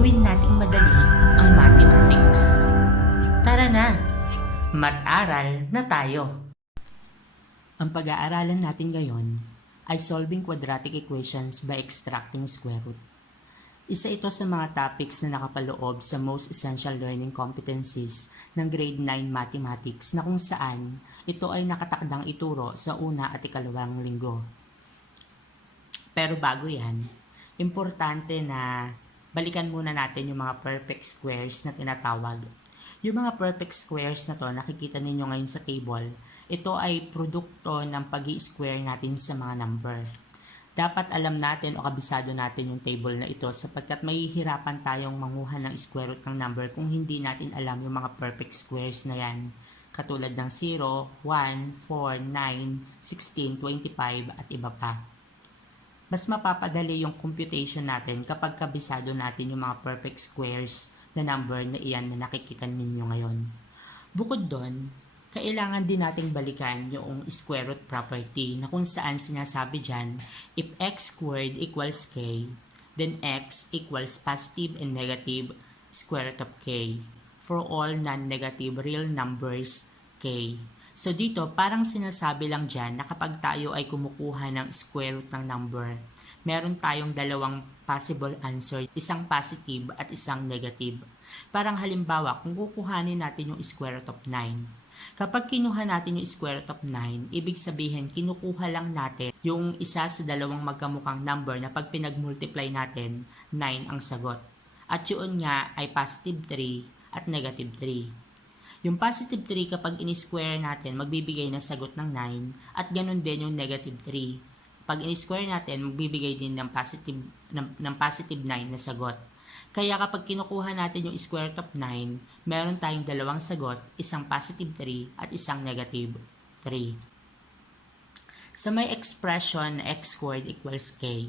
Gawin nating madali ang mathematics. Tara na, mag-aral na tayo. Ang pag-aaralan natin ngayon ay solving quadratic equations by extracting square root. Isa ito sa mga topics na nakapaloob sa most essential learning competencies ng grade 9 mathematics na kung saan ito ay nakatakdang ituro sa una at ikalawang linggo. Pero bago yan, importante na balikan muna natin yung mga perfect squares na tinatawag. Yung mga perfect squares na to, nakikita ninyo ngayon sa table, ito ay produkto ng pag-i-square natin sa mga number. Dapat alam natin o kabisado natin yung table na ito sapagkat mahihirapan tayong manguha ng square root ng number kung hindi natin alam yung mga perfect squares na yan. Katulad ng 0, 1, 4, 9, 16, 25 at iba pa. Mas mapapadali yung computation natin kapag kabisado natin yung mga perfect squares na number na iyan na nakikita ninyo ngayon. Bukod doon, kailangan din nating balikan yung square root property na kung saan sinasabi dyan, if x squared equals k, then x equals positive and negative square root of k for all non-negative real numbers k. So dito, parang sinasabi lang dyan na kapag tayo ay kumukuha ng square root ng number, meron tayong dalawang possible answer, isang positive at isang negative. Parang halimbawa, kung kukuhanin natin yung square root of 9, kapag kinuha natin yung square root of 9, ibig sabihin, kinukuha lang natin yung isa sa dalawang magkamukhang number na pag pinag-multiply natin, 9 ang sagot. At yun nga ay positive 3 at negative 3. Yung positive 3 kapag in-square natin, magbibigay ng sagot ng 9 at ganun din yung negative 3. Pag in-square natin, magbibigay din ng positive 9 na sagot. Kaya kapag kinukuha natin yung square root of 9, meron tayong dalawang sagot, isang positive 3 at isang negative 3. Sa may expression na x squared equals k,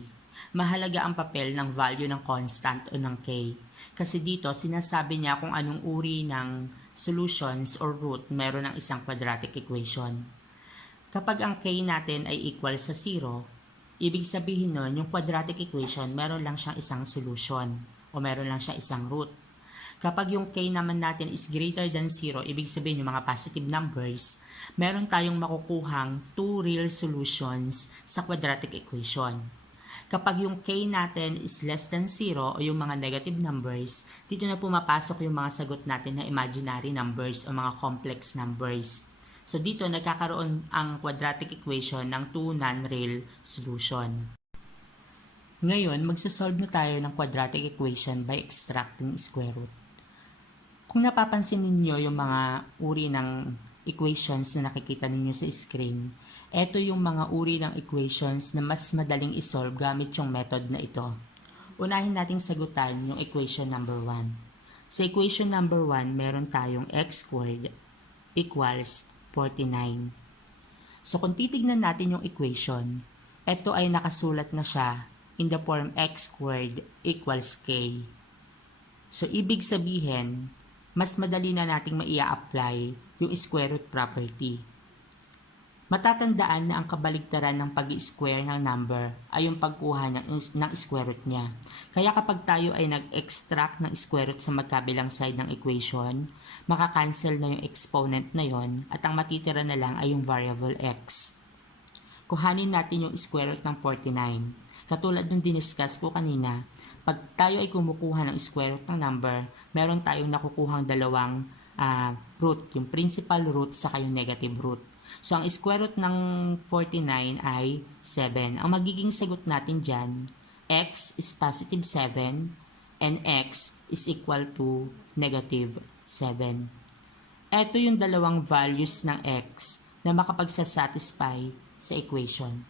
mahalaga ang papel ng value ng constant o ng k. Kasi dito, sinasabi niya kung anong uri ng solutions or root meron ng isang quadratic equation. Kapag ang k natin ay equal sa 0, ibig sabihin nun, yung quadratic equation, meron lang siyang isang solution o meron lang siyang isang root. Kapag yung k naman natin is greater than 0, ibig sabihin yung mga positive numbers, meron tayong makukuhang 2 real solutions sa quadratic equation. Kapag yung k natin is less than 0 o yung mga negative numbers, dito na pumapasok yung mga sagot natin na imaginary numbers o mga complex numbers. So dito nagkakaroon ang quadratic equation ng 2 non-real solution. Ngayon, magsasolve na tayo ng quadratic equation by extracting square root. Kung napapansin ninyo yung mga uri ng equations na nakikita ninyo sa screen, ito yung mga uri ng equations na mas madaling isolve gamit yung method na ito. Unahin nating sagutan yung equation number 1. Sa equation number 1, meron tayong x squared equals 49. So kung titignan natin yung equation, ito ay nakasulat na siya in the form x squared equals k. So ibig sabihin, mas madali na nating maia-apply yung square root property. Matatandaan na ang kabaligtaran ng pag-i-square ng number ay yung pagkuha ng square root niya. Kaya kapag tayo ay nag-extract ng square root sa magkabilang side ng equation, makakancel na yung exponent na yon at ang matitira na lang ay yung variable x. Kuhanin natin yung square root ng 49. Katulad nung diniscuss ko kanina, pag tayo ay kumukuha ng square root ng number, meron tayong nakukuhang dalawang root, yung principal root sa yung negative root. So, ang square root ng 49 ay 7. Ang magiging sagot natin dyan, x is positive 7 and x is equal to negative 7. Ito yung dalawang values ng x na makapagsasatisfy sa equation.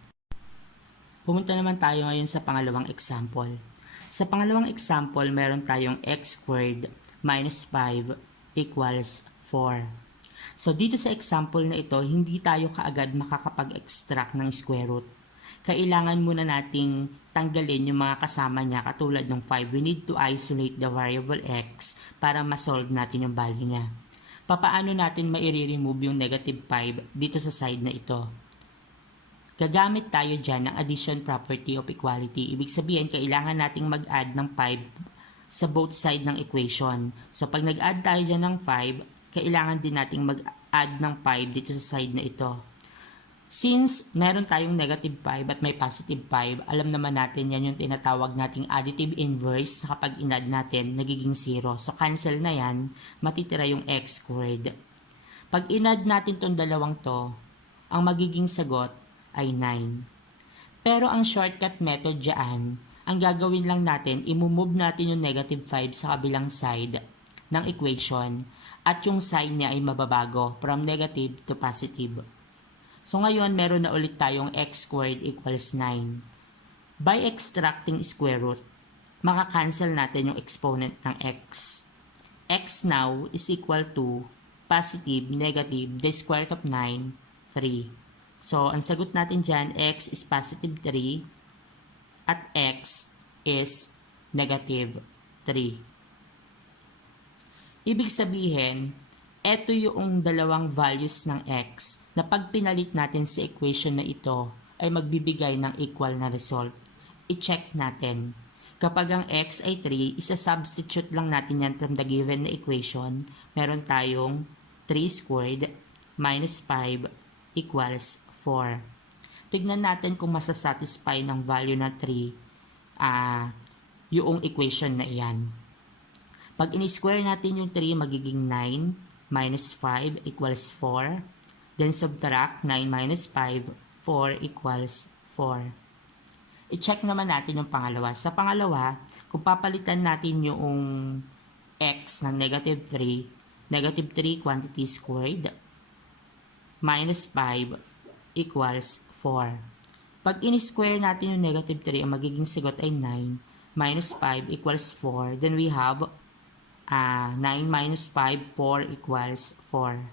Pumunta naman tayo ngayon sa pangalawang example. Sa pangalawang example, meron tayong x squared minus 5 equals 4. So, dito sa example na ito, hindi tayo kaagad makakapag-extract ng square root. Kailangan muna nating tanggalin yung mga kasama niya katulad ng 5. We need to isolate the variable x para ma-solve natin yung value niya. Papaano natin mai-remove yung negative 5 dito sa side na ito? Gagamit tayo dyan ng addition property of equality. Ibig sabihin, kailangan nating mag-add ng 5 sa both side ng equation. So pag nag-add tayo dyan ng 5, kailangan din nating mag-add ng 5 dito sa side na ito. Since meron tayong negative 5 at may positive 5, alam naman natin yan yung tinatawag nating additive inverse. Kapag in-add natin, nagiging 0. So cancel na yan, matitira yung x squared. Pag in-add natin tong dalawang to, ang magiging sagot ay 9. Pero ang shortcut method dyan, ang gagawin lang natin, imumove natin yung negative 5 sa kabilang side ng equation at yung sign niya ay mababago from negative to positive. So ngayon, meron na ulit tayong x squared equals 9. By extracting square root, makakancel natin yung exponent ng x. X now is equal to positive, negative, the square root of 9, 3. So, ang sagot natin dyan, x is positive 3 at x is negative 3. Ibig sabihin, ito yung dalawang values ng x na pag pinalit natin sa equation na ito ay magbibigay ng equal na result. I-check natin. Kapag ang x ay 3, isa-substitute lang natin yan from the given na equation. Meron tayong 3 squared minus 5 equals 4. Tignan natin kung masasatisfy ng value na 3 yung equation na iyan. Pag in-square natin yung 3, magiging 9 minus 5 equals 4. Then subtract 9 minus 5, 4 equals 4. I-check naman natin yung pangalawa. Sa pangalawa, kung papalitan natin yung x ng negative 3, negative 3 quantity squared minus 5 equals 4. Pag in-square natin yung negative 3, ang magiging sagot ay 9 minus 5 equals 4. Then we have 9 minus 5, 4 equals 4.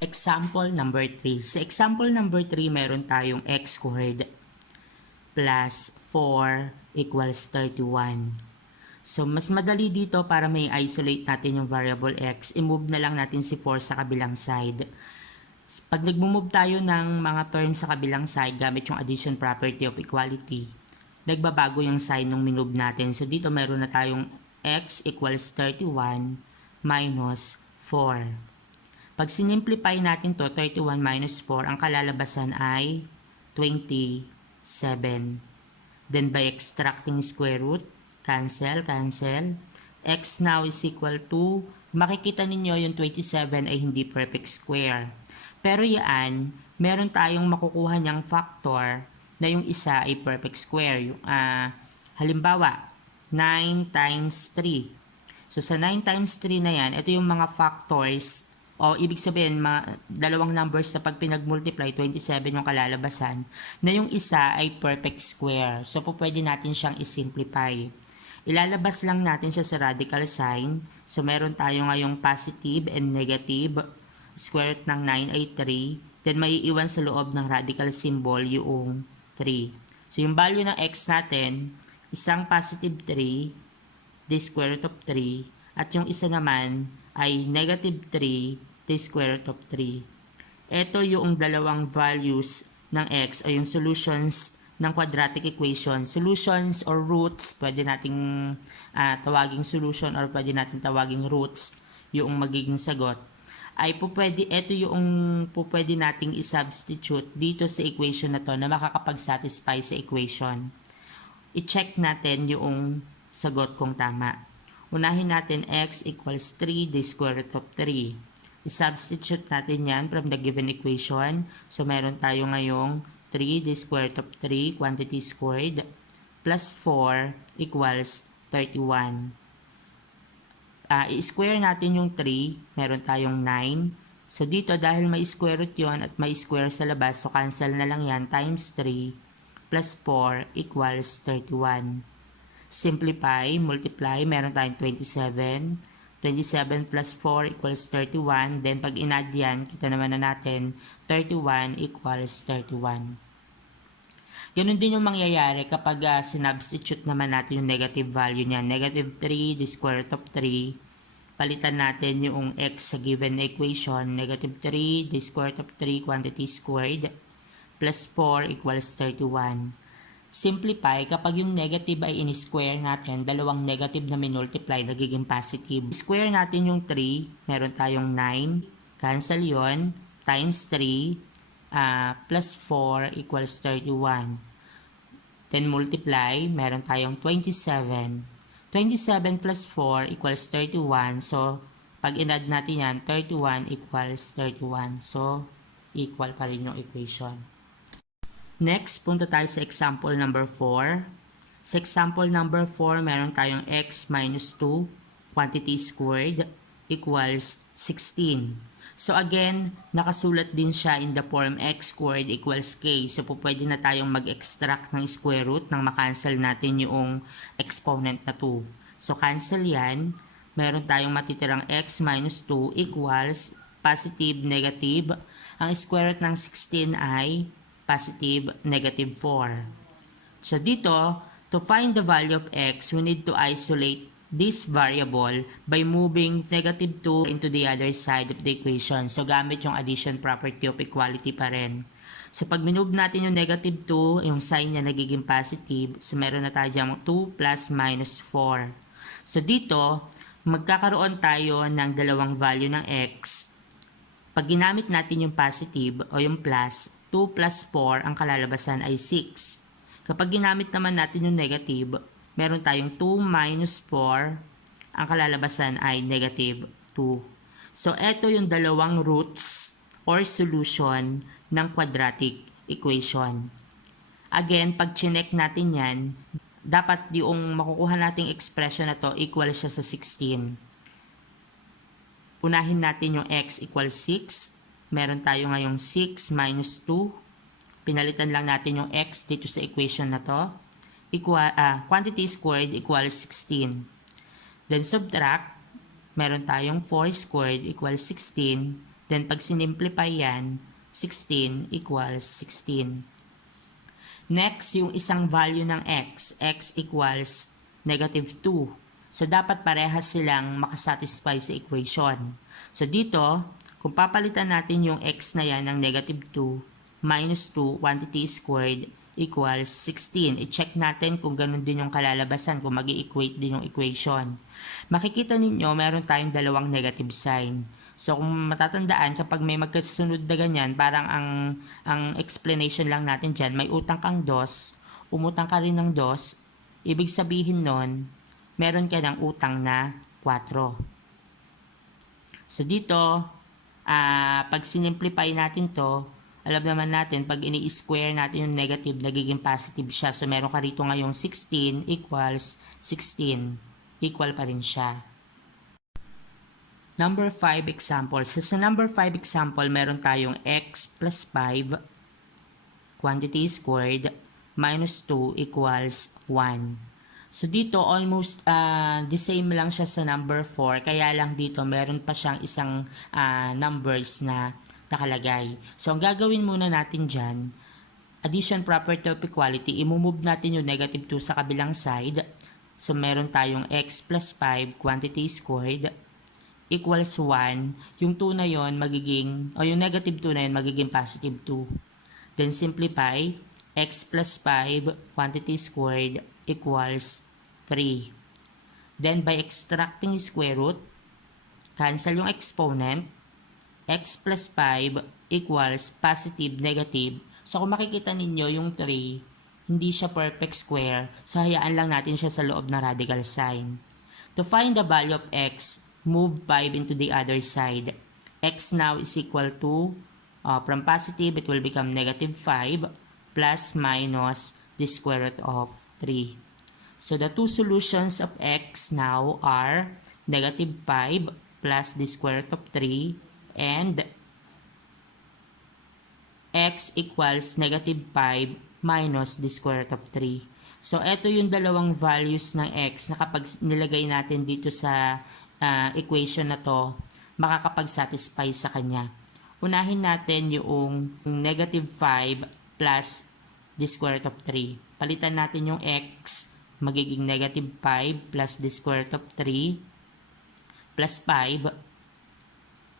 Example number 3. Sa example number 3, meron tayong x squared plus 4 equals 31. So, mas madali dito para may isolate natin yung variable x. I-move na lang natin si 4 sa kabilang side. Pag nag-move tayo ng mga terms sa kabilang side gamit yung addition property of equality, nagbabago yung sign ng minove natin. So, dito meron na tayong x equals 31 minus 4. Pag sinimplify natin to, 31 minus 4, ang kalalabasan ay 27. Then by extracting square root, cancel. X now is equal to, makikita ninyo yung 27 ay hindi perfect square. Pero yan, meron tayong makukuha niyang factor na yung isa ay perfect square. Halimbawa, 9 times 3. So, sa 9 times 3 na yan, ito yung mga factors, o ibig sabihin, dalawang numbers sa pag pinag-multiply, 27 yung kalalabasan, na yung isa ay perfect square. So, pwede natin siyang isimplify. Ilalabas lang natin siya sa radical sign. So, meron tayo ngayong positive and negative. Square root ng 9 ay 3. Then, may iwan sa loob ng radical symbol yung 3. So, yung value ng x natin, isang positive 3, the square root of 3, at yung isa naman ay negative 3, the square root of 3. Ito yung dalawang values ng x o yung solutions ng quadratic equation. Solutions or roots, pwede nating tawaging solution or pwede nating tawaging roots yung magiging sagot. Ay ito yung pwede nating i-substitute dito sa equation na to na makakapag-satisfy sa equation. I-check natin yung sagot kung tama. Unahin natin x equals 3, the square root of 3. I-substitute natin yan from the given equation. So, meron tayo ngayong 3, the square root of 3, quantity squared, plus 4 equals 31. I-square natin yung 3, meron tayong 9. So, dito dahil may square root yon at may square sa labas, so cancel na lang yan, times 3 plus 4 equals 31. Simplify, multiply, meron tayong 27. 27 plus 4 equals 31. Then, pag in-add yan, kita naman na natin, 31 equals 31. Ganun din yung mangyayari kapag sinubstitute naman natin yung negative value niya. Negative 3, the square root of 3. Palitan natin yung x sa given equation. Negative 3, the square root of 3, quantity squared, plus 4 equals 31. simplify kapag yung negative ay in-square natin, dalawang negative na minultiply, nagiging positive. Square natin yung 3, meron tayong 9, cancel yon, times 3, plus 4 equals 31. Then multiply, meron tayong 27. 27 plus 4 equals 31. So, pag in-add natin yan, 31 equals 31. So, equal pa rin yung equation. Next, punta tayo sa example number 4. Sa example number 4, meron tayong x minus 2 quantity squared equals 16. So again, nakasulat din siya in the form x squared equals k. So pwede na tayong mag-extract ng square root nang makancel natin yung exponent na 2. So cancel yan. Meron tayong matitirang x minus 2 equals positive, negative. Ang square root ng 16 ay positive, negative 4. So dito, to find the value of x, we need to isolate this variable by moving negative 2 into the other side of the equation. So gamit yung addition property of equality pa rin. So pag minove natin yung negative 2, yung sign niya nagiging positive. So meron na tayo dyan 2 plus minus 4. So dito, magkakaroon tayo ng dalawang value ng x. Pag ginamit natin yung positive o yung plus, 2 plus 4, ang kalalabasan ay 6. Kapag ginamit naman natin yung negative, meron tayong 2 minus 4, ang kalalabasan ay negative 2. So, eto yung dalawang roots or solution ng quadratic equation. Again, pag chinek natin yan, dapat yung makukuha nating expression na to equal siya sa 16. Unahin natin yung x equals 6. Meron tayo ngayong 6 minus 2. Pinalitan lang natin yung x dito sa equation na to. Quantity squared equals 16. Then subtract. Meron tayong 4 squared equals 16. Then pag sinimplify yan, 16 equals 16. Next, yung isang value ng x. X equals negative 2. So dapat parehas silang makasatisfy sa equation. So dito, kung papalitan natin yung x na yan ng negative 2 minus 2 quantity squared equals 16. I-check natin kung ganun din yung kalalabasan, kung mag-i-equate din yung equation. Makikita ninyo, meron tayong dalawang negative sign. So kung matatandaan, kapag may magkasunod na ganyan, parang ang explanation lang natin dyan, may utang kang 2, umutang ka rin ng 2, ibig sabihin nun, meron ka ng utang na 4. So dito, pag sinimplify natin to, alam naman natin, pag ini-square natin yung negative, nagiging positive siya. So, meron ka rito ngayong 16 equals 16. Equal pa rin siya. Number 5 example. So, sa number 5 example, meron tayong x plus 5 quantity squared minus 2 equals 1. So, dito almost the same lang siya sa number 4. Kaya lang dito meron pa siyang isang numbers na nakalagay. So, ang gagawin muna natin dyan, addition property of equality, imumove natin yung negative 2 sa kabilang side. So, meron tayong x plus 5 quantity squared equals 1. Yung 2 na yon magiging, o yung negative 2 na yon magiging positive 2. Then, simplify, x plus 5 quantity squared equals 3. Then, by extracting square root, cancel yung exponent, x plus 5 equals positive, negative. So, kung makikita ninyo yung 3, hindi siya perfect square. So, hayaan lang natin siya sa loob ng radical sign. To find the value of x, move 5 into the other side. X now is equal to, from positive, it will become negative 5 plus minus the square root of 3. So, the two solutions of x now are negative 5 plus the square root of 3 and x equals negative 5 minus the square root of 3. So, ito yung dalawang values ng x na kapag nilagay natin dito sa equation na to, makakapag-satisfy sa kanya. Unahin natin yung negative 5 plus the square root of 3. Palitan natin yung x, magiging negative 5 plus the square root of 3 plus 5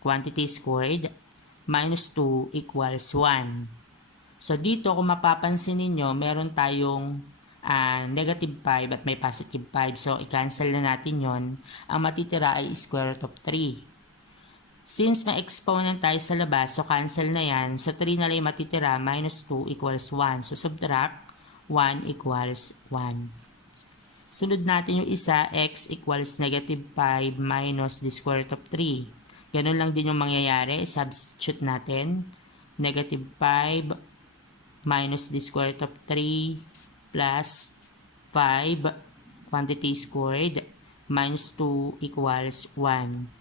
quantity squared minus 2 equals 1. So dito kung mapapansin ninyo, meron tayong negative 5 at may positive 5. So i-cancel na natin yon. Ang matitira ay square root of 3. Since may exponent tayo sa labas, so cancel na yan. So 3 na lang matitira, minus 2 equals 1. So subtract, 1 equals 1. Sunod natin yung isa, x equals negative 5 minus the square root of 3. Ganun lang din yung mangyayari. Substitute natin. Negative 5 minus the square root of 3 plus 5 quantity squared minus 2 equals 1.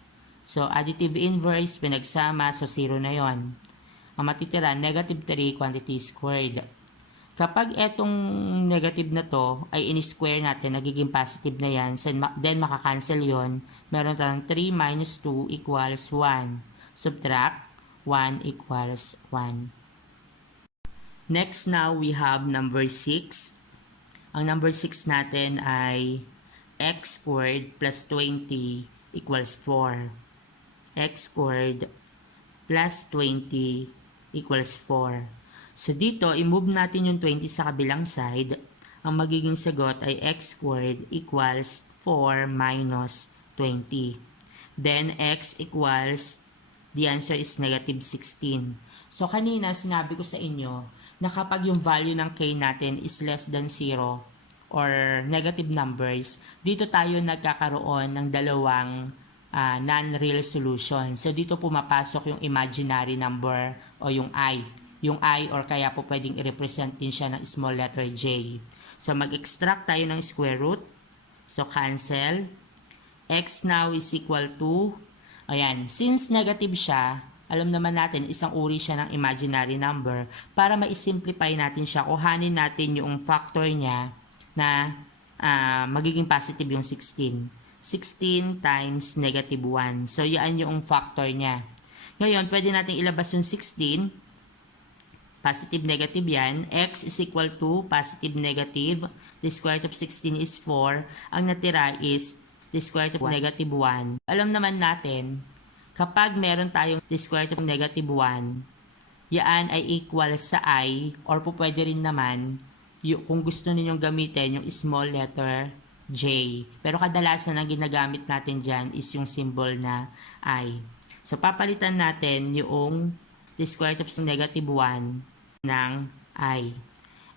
So, additive inverse, pinagsama, so 0 na yon. Ang matitira, negative 3 quantity squared. Kapag etong negative na to ay in-square natin, nagiging positive na yan, then makakancel yon. Meron tayong 3 minus 2 equals 1. Subtract, 1 equals 1. Next now, we have number 6. Ang number 6 natin ay x squared plus 20 equals 4. X squared plus 20 equals 4. So dito, i-move natin yung 20 sa kabilang side. Ang magiging sagot ay x squared equals 4 minus 20. Then, x equals, the answer is negative 16. So kanina, sinabi ko sa inyo na kapag yung value ng k natin is less than 0 or negative numbers, dito tayo nagkakaroon ng dalawang non-real solution. So, dito pumapasok yung imaginary number o yung I. Yung I or kaya po pwedeng i-represent din siya ng small letter j. So, mag-extract tayo ng square root. So, cancel. X now is equal to, ayan, since negative siya, alam naman natin, isang uri siya ng imaginary number. Para ma-simplify natin siya, kuhanin natin yung factor niya na magiging positive yung 16. 16 times negative 1. So, yan yung factor niya. Ngayon, pwede natin ilabas yung 16. Positive, negative yan. X is equal to positive, negative. The square root of 16 is 4. Ang natira is the square root of negative 1. Alam naman natin, kapag meron tayong the square root of negative 1, yan ay equal sa I, or po pwede rin naman, kung gusto ninyong gamitin yung small letter J. Pero kadalasan ang ginagamit natin dyan is yung symbol na I. So, papalitan natin yung the square root of negative 1 ng I.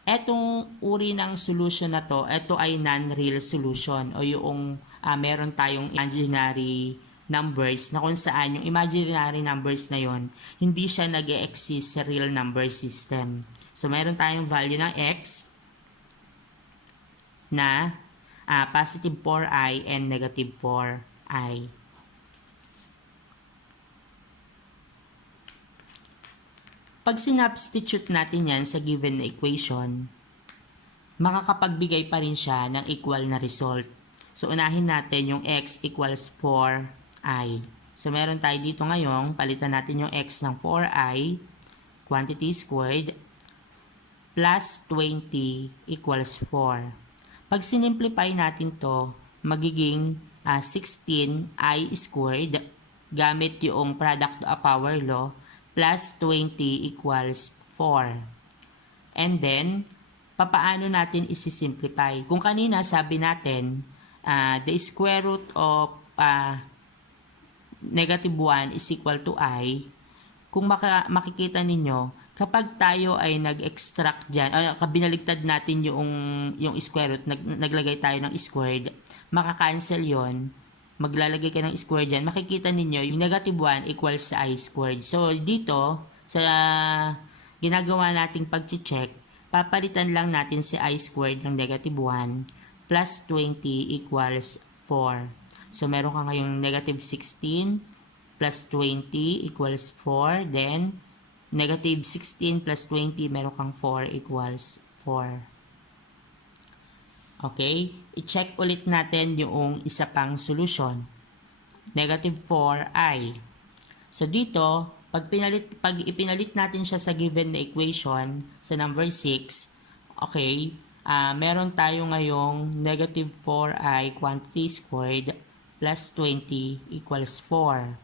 Etong uri ng solution na to, ito ay non-real solution o yung meron tayong imaginary numbers na kung saan yung imaginary numbers na yon hindi siya nag-e-exist sa real number system. So, meron tayong value ng x na positive 4i and negative 4i. Pag sinubstitute natin yan sa given na equation, makakapagbigay pa rin siya ng equal na result. So, unahin natin yung x equals 4i. So, meron tayo dito ngayon, palitan natin yung x ng 4i, quantity squared, plus 20 equals 4. Pag sinimplify natin to, magiging 16i squared gamit yung product of power law plus 20 equals 4. And then, papaano natin isi-simplify? Kung kanina sabi natin, the square root of negative 1 is equal to I, kung makikita ninyo, kapag tayo ay nag-extract dyan, binaligtad natin yung square root, naglagay tayo ng squared, makakancel yon, maglalagay ka ng squared dyan, makikita ninyo yung negative 1 equals sa I squared. So, dito, sa ginagawa nating pag-check, papalitan lang natin si I squared ng negative 1 plus 20 equals 4. So, meron ka ngayong negative 16 plus 20 equals 4, then negative 16 plus 20, meron kang 4 equals 4. Okay? I-check ulit natin yung isa pang solution. Negative 4i. So, dito, pag ipinalit natin siya sa given na equation, sa number 6, okay, meron tayo ngayong negative 4i quantity squared plus 20 equals 4.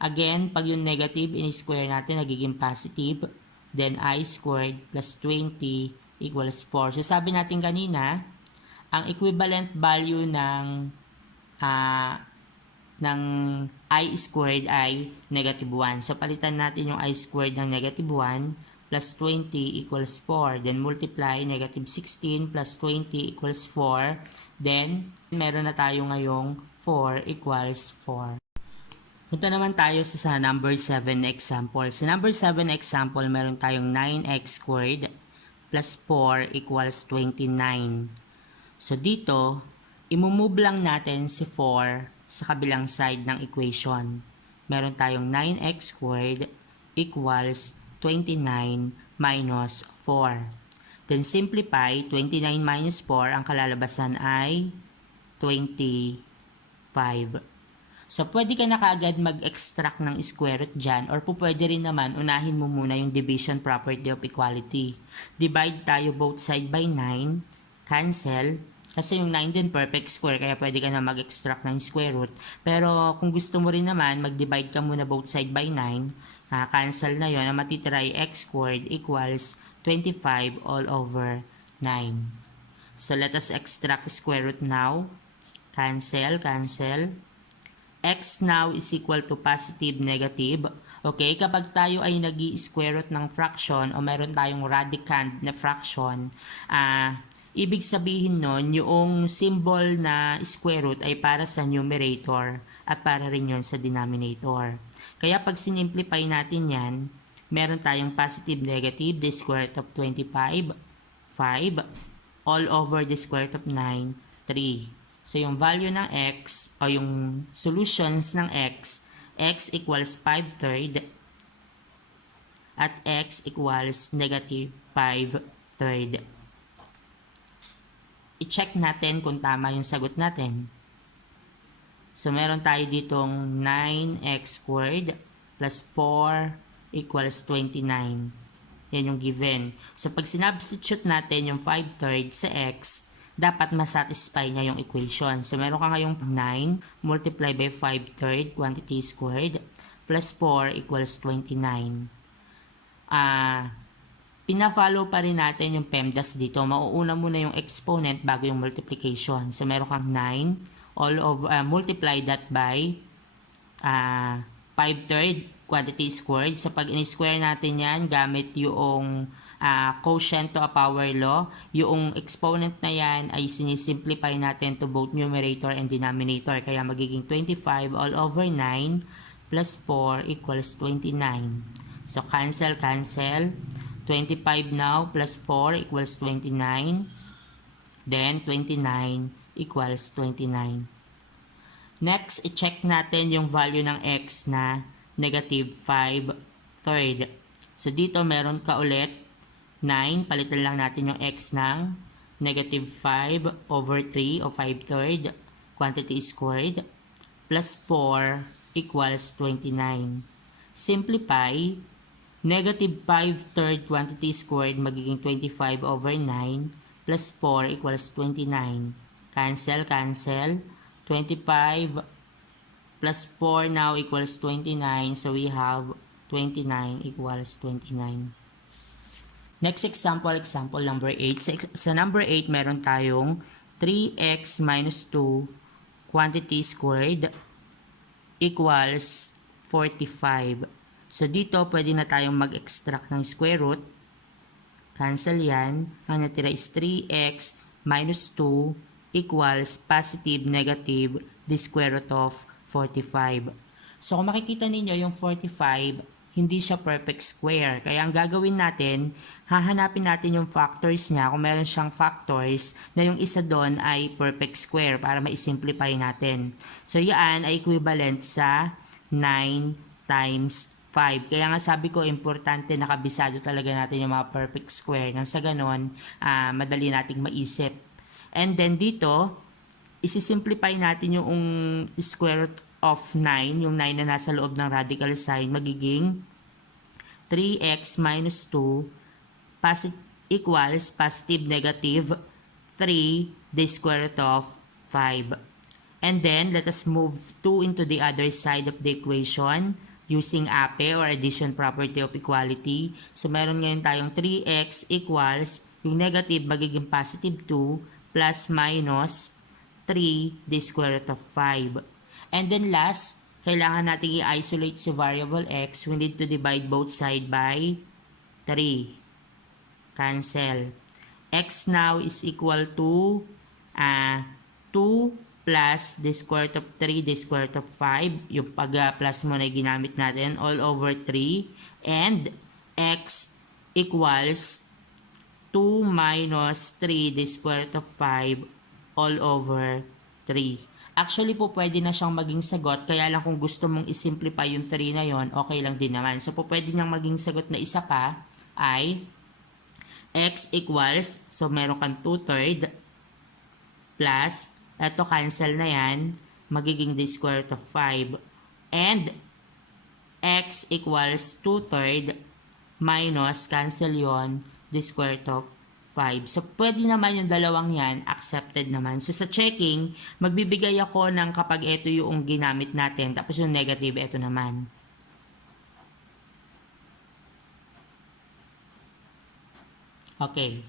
Again, pag yung negative in-square natin, nagiging positive. then I squared plus 20 equals 4. So sabi natin kanina, ang equivalent value ng I squared ay negative 1. So palitan natin yung I squared ng negative 1 plus 20 equals 4. Then multiply negative 16 plus 20 equals 4. Then meron na tayo ngayong 4 equals 4. Punta naman tayo sa number 7 example. Sa number 7 example, meron tayong 9x squared plus 4 equals 29. So dito, imumove lang natin si 4 sa kabilang side ng equation. Meron tayong 9x squared equals 29 minus 4. Then simplify, 29 minus 4, ang kalalabasan ay 25. So, pwede ka na kaagad mag-extract ng square root dyan, or pwede rin naman, unahin mo muna yung division property of equality. Divide tayo both side by 9, cancel, kasi yung 9 din perfect square, kaya pwede ka na mag-extract ng square root. Pero kung gusto mo rin naman, mag-divide ka muna both side by 9, cancel na yon, ang matitira ay x squared equals 25 all over 9. So, let us extract square root now. Cancel, cancel. X now is equal to positive, negative. Okay, kapag tayo ay nag-i-square root ng fraction o meron tayong radicand na fraction, ibig sabihin nun, yung symbol na square root ay para sa numerator at para rin yun sa denominator. Kaya pag sinimplify natin yan, meron tayong positive, negative, the square root of 25, 5, all over the square root of 9, 3. So, yung value ng x, o yung solutions ng x equals 5/3 at x equals negative 5/3. I-check natin kung tama yung sagot natin. So, meron tayo ditong 9x squared plus 4 equals 29. Yan yung given. So, pag sinubstitute natin yung 5/3 sa x, dapat masatisfy niya yung equation. So, meron ka ngayong 9 multiply by 5/3 quantity squared plus 4 equals 29. Pina-follow pa rin natin yung PEMDAS dito. Mauuna muna yung exponent bago yung multiplication. So, meron kang 9 all over, multiply that by 5/3 quantity squared. So, pag in-square natin yan, gamit yung quotient to a power law, yung exponent na yan ay sinisimplify natin to both numerator and denominator. Kaya magiging 25 all over 9 plus 4 equals 29. So, cancel, cancel. 25 now plus 4 equals 29. Then, 29 equals 29. Next, i-check natin yung value ng x na negative 5/3. So, dito meron ka ulit 9, palitan lang natin yung x ng negative 5 over 3 o 5/3 quantity squared plus 4 equals 29. Simplify, negative 5/3 quantity squared magiging 25 over 9 plus 4 equals 29. Cancel, cancel. 25 plus 4 now equals 29. So we have 29 equals 29. Next example, example number 8. Sa number 8, meron tayong 3x minus 2 quantity squared equals 45. So, dito, pwede na tayong mag-extract ng square root. Cancel yan. Ang natira is 3x minus 2 equals positive, negative, the square root of 45. So, kung makikita ninyo yung 45, hindi siya perfect square. Kaya ang gagawin natin, hahanapin natin yung factors niya. Kung meron siyang factors, na yung isa doon ay perfect square para ma-simplify natin. So, yan ay equivalent sa 9 times 5. Kaya nga sabi ko, importante nakabisado talaga natin yung mga perfect square. Nang sa ganon, madali nating maisip. And then dito, isi-simplify natin yung square root of 9, yung 9 na nasa loob ng radical sign, magiging 3x minus 2 equals positive, negative 3 the square root of 5. And then, let us move 2 into the other side of the equation. using APE or addition property of equality. So meron ngayon tayong 3x equals, yung negative magiging positive 2 plus minus 3 the square root of 5. And then last, kailangan natin i-isolate si variable x. We need to divide both side by 3. Cancel. X now is equal to 2 plus the square root of 3, the square root of 5. Yung pag-plus mo na ginamit natin, all over 3. And x equals 2 minus 3, the square root of 5, all over 3. Actually po, pwede na siyang maging sagot. Kaya lang kung gusto mong isimplify yung 3 na yon, okay lang din naman. So po, pwede niyang maging sagot na isa pa ay x equals, so meron kang 2/3 plus, eto cancel na yan, magiging the square root of 5. And x equals 2/3 minus, cancel yon, the square root of 5. So, pwede naman yung dalawang yan, accepted naman. So, sa checking, magbibigay ako ng kapag ito yung ginamit natin, tapos yung negative, ito naman. Okay.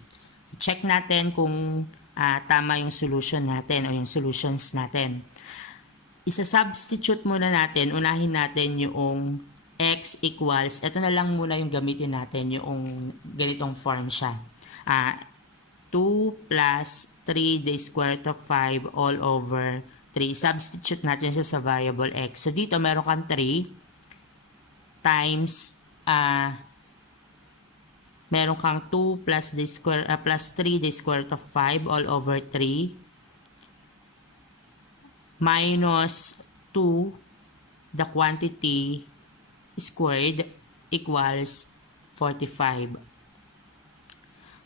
Check natin kung tama yung solution natin o yung solutions natin. Isa-substitute muna natin, unahin natin yung x equals, ito na lang muna yung gamitin natin, yung ganitong form siya. 2 plus 3 the square root of 5 all over 3. Substitute natin siya sa variable x. So, dito meron kang 3 times meron kang 2 plus 3 the square root of 5 all over 3 minus 2 the quantity squared equals 45.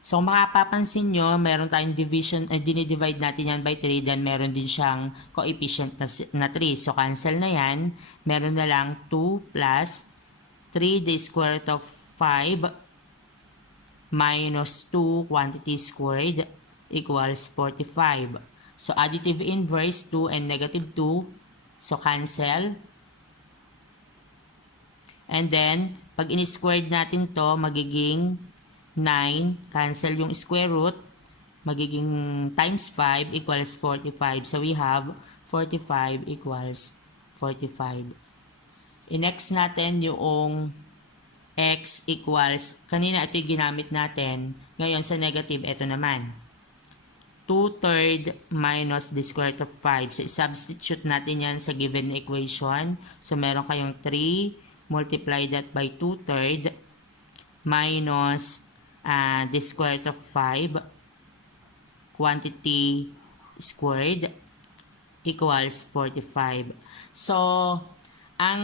So, makapapansin nyo, meron tayong division, dinidivide natin yan by 3, then meron din siyang coefficient na 3. So, cancel na yan. Meron na lang 2 plus 3 the square root of 5 minus 2 quantity squared equals 45. So, additive inverse 2 and negative 2. So, cancel. And then, pag in-squared natin to, magiging 9. Cancel yung square root. Magiging times 5 equals 45. So, we have 45 equals 45. I-next natin yung x equals, kanina ito yung ginamit natin. Ngayon sa negative, ito naman. 2/3 minus the square root of 5. So, i-substitute natin yan sa given equation. So, meron kayong 3, multiply that by 2/3 minus the square root of 5 quantity squared equals 45. So, ang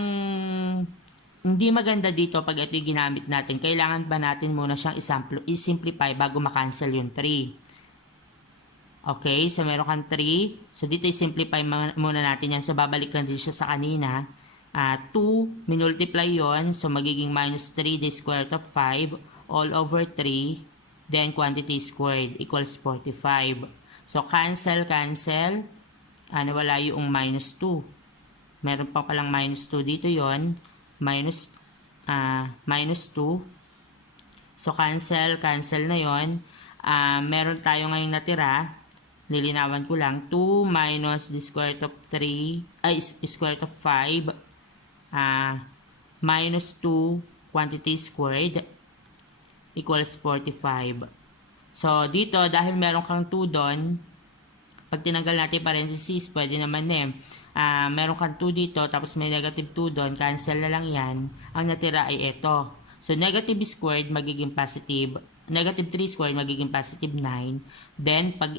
hindi maganda dito pag ito yung ginamit natin, kailangan ba natin muna siyang i-simplify bago makancel yung 3. Okay, so meron kang 3. So dito i-simplify muna natin yan. So babalik lang din siya sa kanina. 2, minultiply yon. So magiging minus 3 the square root of 5 all over 3. Then quantity squared equals 45. So cancel. Wala yung minus 2. Meron pa palang minus 2 dito yon. Minus 2. So, cancel na yon. Meron tayo ngayong natira. Nilinawan ko lang. 2 minus the square root of 3, square root of 5, minus 2 quantity squared equals 45. So, dito, dahil meron kang 2 doon, pag tinanggal natin parenthesis, pwede naman meron kang 2 dito, tapos may negative 2 doon, cancel na lang yan. Ang natira ay ito. So, negative squared magiging positive, negative 3 squared magiging positive 9. Then, pag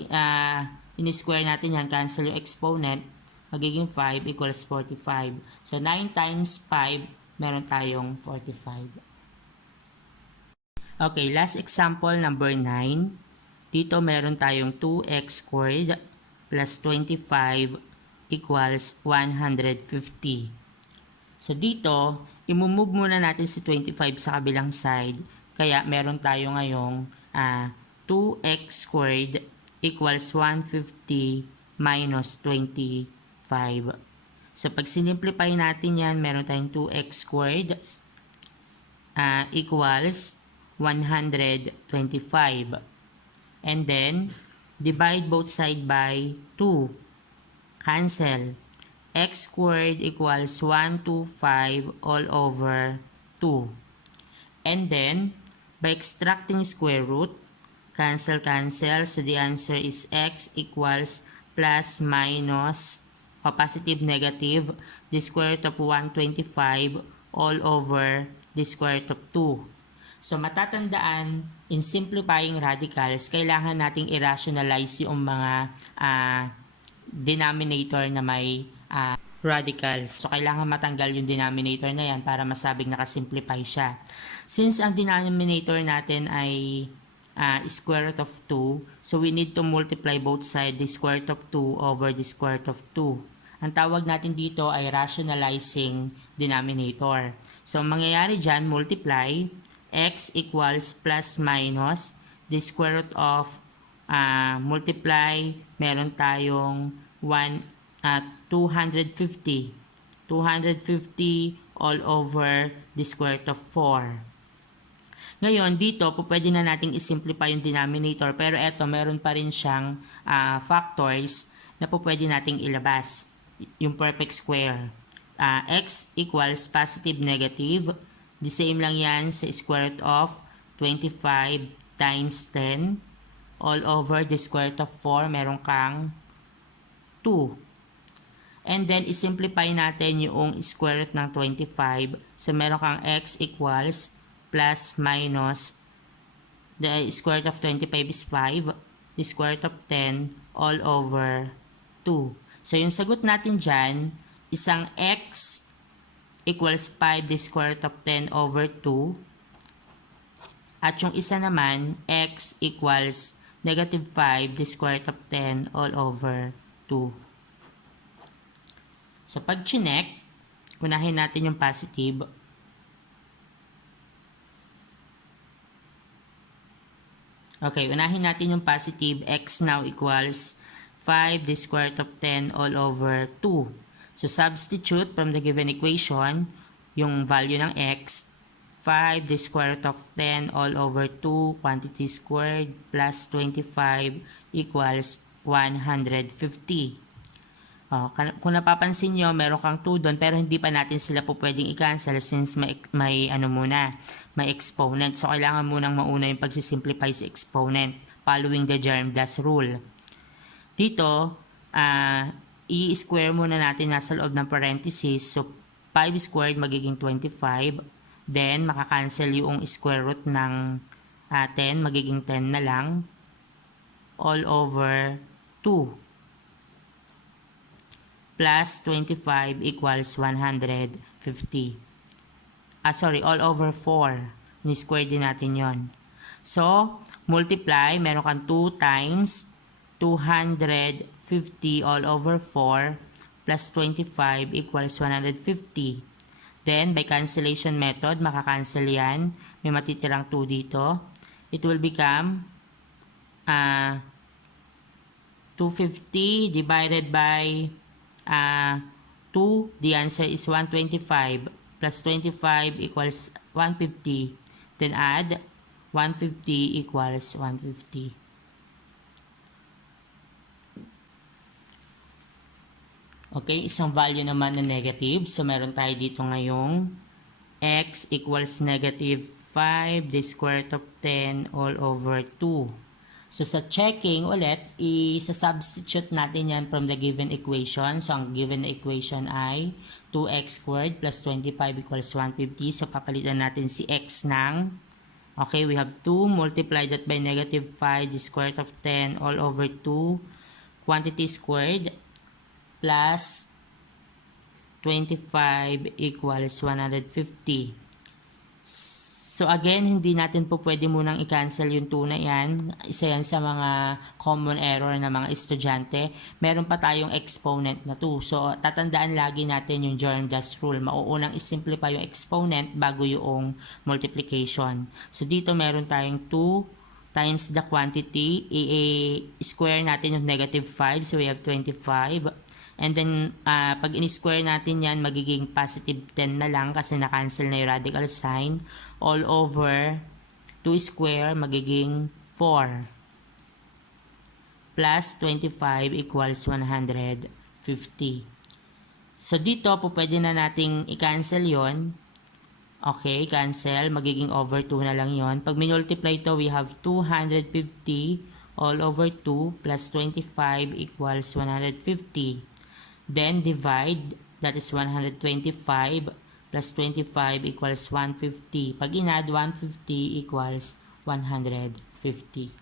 in-square natin yan, cancel yung exponent, magiging 5 equals 45. So, 9 times 5, meron tayong 45. Okay, last example, number 9. Dito, meron tayong 2x squared plus 25 equals 150. So, dito, i-move muna natin si 25 sa kabilang side. Kaya, meron tayo ngayong 2x squared equals 150 minus 25. So, pag sinimplify natin yan, meron tayong 2x squared equals 125. And then, divide both side by 2. Cancel. X squared equals 125 all over 2. And then, by extracting square root, cancel. So the answer is x equals plus minus, positive negative, the square root of 125 all over the square root of 2. So matatandaan, in simplifying radicals, kailangan nating i-rationalize yung mga denominator na may radicals. So, kailangan matanggal yung denominator na yan para masabing nakasimplify siya. Since ang denominator natin ay square root of 2, so we need to multiply both sides the square root of 2 over the square root of 2. Ang tawag natin dito ay rationalizing denominator. So, ang mangyayari dyan, multiply, x equals plus minus the square root of multiply, meron tayong 250 all over the square root of 4. Ngayon, dito, pwede na nating isimplify yung denominator, pero eto, meron pa rin siyang factors na pwede nating ilabas. Yung perfect square. X equals positive negative. The same lang yan sa square root of 25 times 10 all over the square root of 4. Meron kang 2. And then, isimplify natin yung square root ng 25. So, meron kang x equals plus minus the square root of 25 is 5. The square root of 10 all over 2. So, yung sagot natin dyan, isang x equals 5 the square root of 10 over 2. At yung isa naman, x equals negative 5 the square root of 10 all over 2. So, pag chinek, unahin natin yung positive. Okay, unahin natin yung positive. X now equals 5 the square root of 10 all over 2. So, substitute from the given equation, yung value ng x, 5 the square root of 10 all over 2, quantity squared, plus 25 equals 150. Kung napapansin nyo, meron kang 2 doon, pero hindi pa natin sila po pwedeng i-cancel since may exponent. So, kailangan munang mauna yung pagsisimplify sa exponent following the germ-das rule. Dito, i-square muna natin nasa loob ng parenthesis. So, 5 squared magiging 25. Then, makakancel yung square root ng 10, magiging 10 na lang. All over 2. Plus 25 equals 150. All over 4. Ni-square din natin yon. So, multiply, meron kang 2 times 250 all over 4 plus 25 equals 150. Then, by cancellation method, makakancel yan. May matitirang 2 dito. It will become 250 divided by 2. The answer is 125 plus 25 equals 150. Then, add 150 equals 150. Okay, isang value naman na negative. So, meron tayo dito ngayong x equals negative 5 the square root of 10 all over 2. So, sa checking ulit, isa-substitute natin yan from the given equation. So, ang given equation ay 2x squared plus 25 equals 150. So, papalitan natin si x ng, okay, we have 2 multiplied that by negative 5 the square root of 10 all over 2 quantity squared plus 25 equals 150. So again, hindi natin po pwede munang i-cancel yung 2 na yan. Isa yan sa mga common error ng mga estudyante. Meron pa tayong exponent na 2. So tatandaan lagi natin yung germ-das rule. Mauunang isimplify yung exponent bago yung multiplication. So dito meron tayong 2 times the quantity. I-square natin yung negative 5. So we have 25. And then, pag in-square natin yan, magiging positive 10 na lang kasi na-cancel na yung radical sign. All over 2 square, magiging 4. Plus 25 equals 150. So, dito po pwede na nating i-cancel yon. Okay, cancel. Magiging over 2 na lang yon. Pag minultiply to, we have 250 all over 2 plus 25 equals 150. Then, divide. That is 125 plus 25 equals 150. Pag in-add, 150 equals 150.